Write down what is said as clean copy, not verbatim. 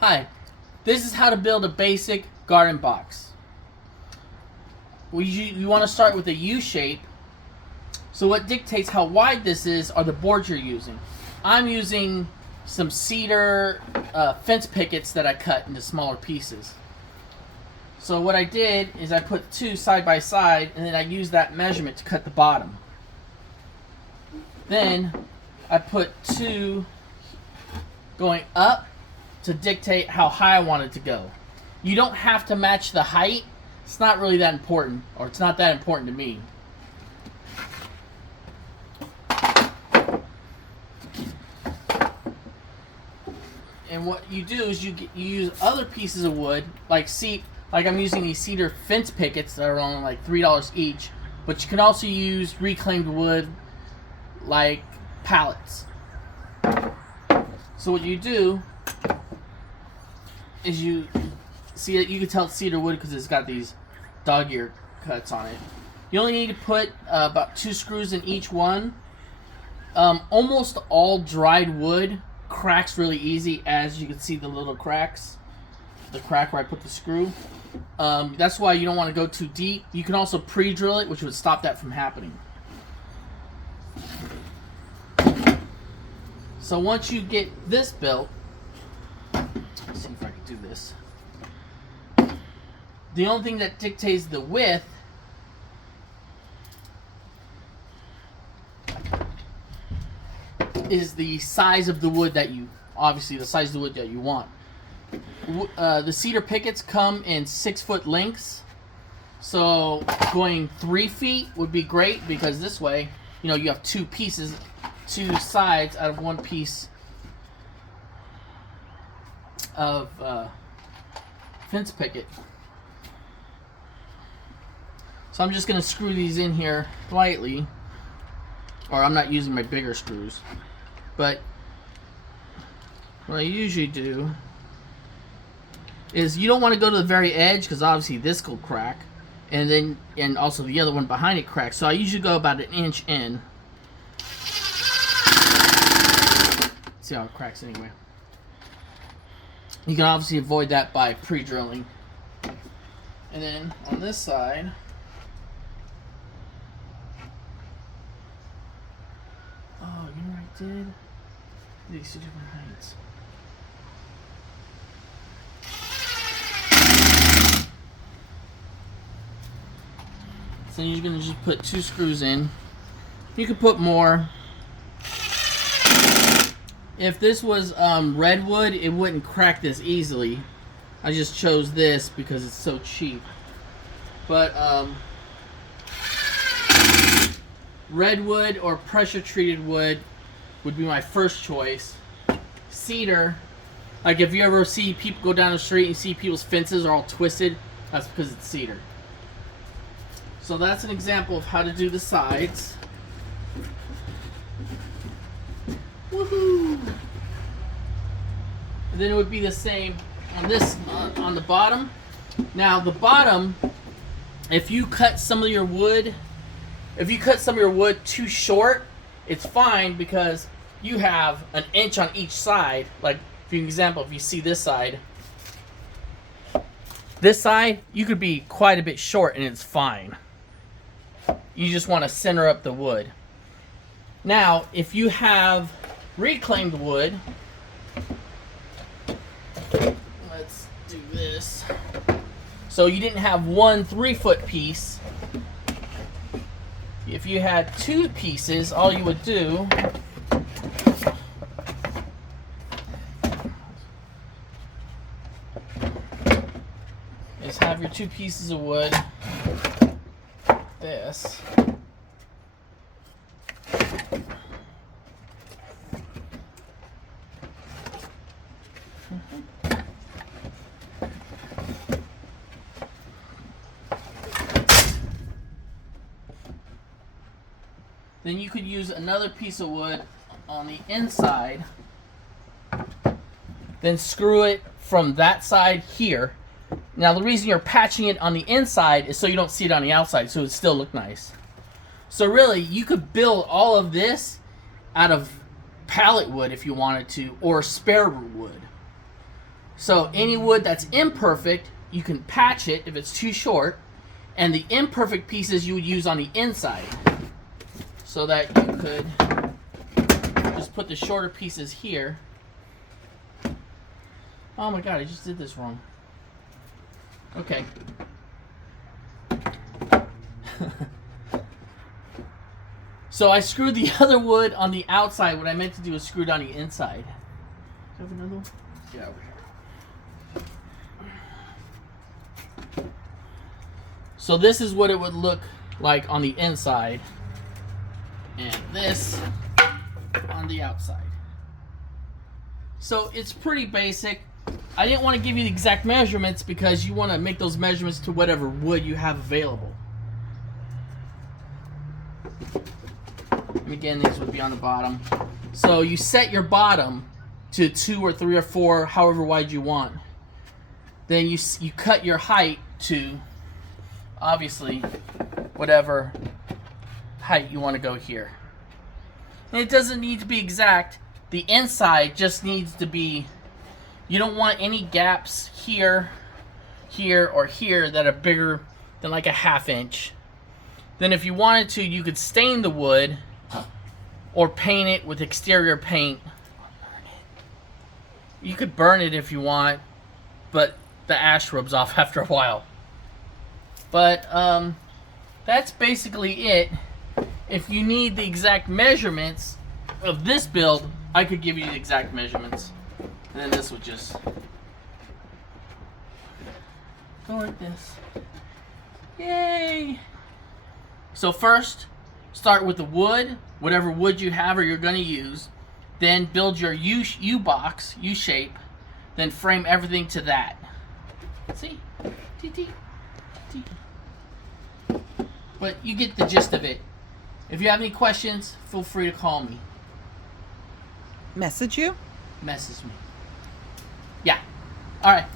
Hi, this is how to build a basic garden box. You want to start with a U shape. So what dictates how wide this is are the boards you're using. I'm using some cedar fence pickets that I cut into smaller pieces. So what I did is I put two side by side, and then I used that measurement to cut the bottom. Then I put two going up to dictate how high I want it to go. You don't have to match the height. It's not really that important, or it's not that important to me. And what you do is you use other pieces of wood, like I'm using these cedar fence pickets that are only like $3 each, but you can also use reclaimed wood like pallets. So what you do is you see that you can tell it's cedar wood because it's got these dog ear cuts on it. You only need to put about 2 screws in each one. Almost all dried wood cracks really easy, as you can see the little cracks. The crack where I put the screw. That's why you don't want to go too deep. You can also pre-drill it, which would stop that from happening. So once you get this built, let's see if I can do this. The only thing that dictates the width is the size of the wood that you, obviously the size of the wood that you want. The cedar pickets come in 6-foot lengths, so going 3 feet would be great, because this way, you have 2 pieces, 2 sides out of 1 piece of fence picket. So I'm just going to screw these in here lightly, or I'm not using my bigger screws. But what I usually do is, you don't want to go to the very edge, because obviously this will crack, and also the other one behind it cracks. So I usually go about 1 inch in. See how it cracks anyway. You can obviously avoid that by pre-drilling. And then on this side, oh, you know what I did? These 2 different heights. So you're going to just put 2 screws in. You could put more. If this was redwood, it wouldn't crack this easily. I just chose this because it's so cheap. But redwood or pressure treated wood would be my first choice. Cedar, like if you ever see people go down the street and see people's fences are all twisted, that's because it's cedar. So that's an example of how to do the sides. Woohoo! And then it would be the same on this, on the bottom. Now the bottom, if you cut some of your wood too short, it's fine, because you have 1 inch on each side. Like, for example, if you see this side, you could be quite a bit short and it's fine. You just want to center up the wood. Now, if you have reclaimed wood, let's do this. So you didn't have 1 3-foot piece. If you had 2 pieces, all you would do is have your 2 pieces of wood, this, then you could use another piece of wood on the inside, then screw it from that side here. Now the reason you're patching it on the inside is so you don't see it on the outside, so it still look nice. So really, you could build all of this out of pallet wood if you wanted to, or spare wood. So any wood that's imperfect, you can patch it if it's too short, and the imperfect pieces you would use on the inside, so that you could just put the shorter pieces here. Oh my god, I just did this wrong. Okay. So I screwed the other wood on the outside. What I meant to do is screw it on the inside. Do you have another one? Yeah, over here. So this is what it would look like on the inside, and this on the outside. So it's pretty basic. I didn't want to give you the exact measurements because you want to make those measurements to whatever wood you have available. And again, these would be on the bottom. So you set your bottom to 2 or 3 or 4, however wide you want. Then you cut your height to, obviously, whatever height you want to go here. And it doesn't need to be exact. The inside just needs to be, you don't want any gaps here, here, or here that are bigger than like a 1/2 inch. Then if you wanted to, you could stain the wood or paint it with exterior paint. You could burn it if you want, but the ash rubs off after a while. But that's basically it. If you need the exact measurements of this build, I could give you the exact measurements. And then this would just go like this. Yay! So first, start with the wood, whatever wood you have or you're going to use. Then build your U-box, U-shape. Then frame everything to that. See? But you get the gist of it. If you have any questions, feel free to call me. Message you? Message me. Yeah. All right.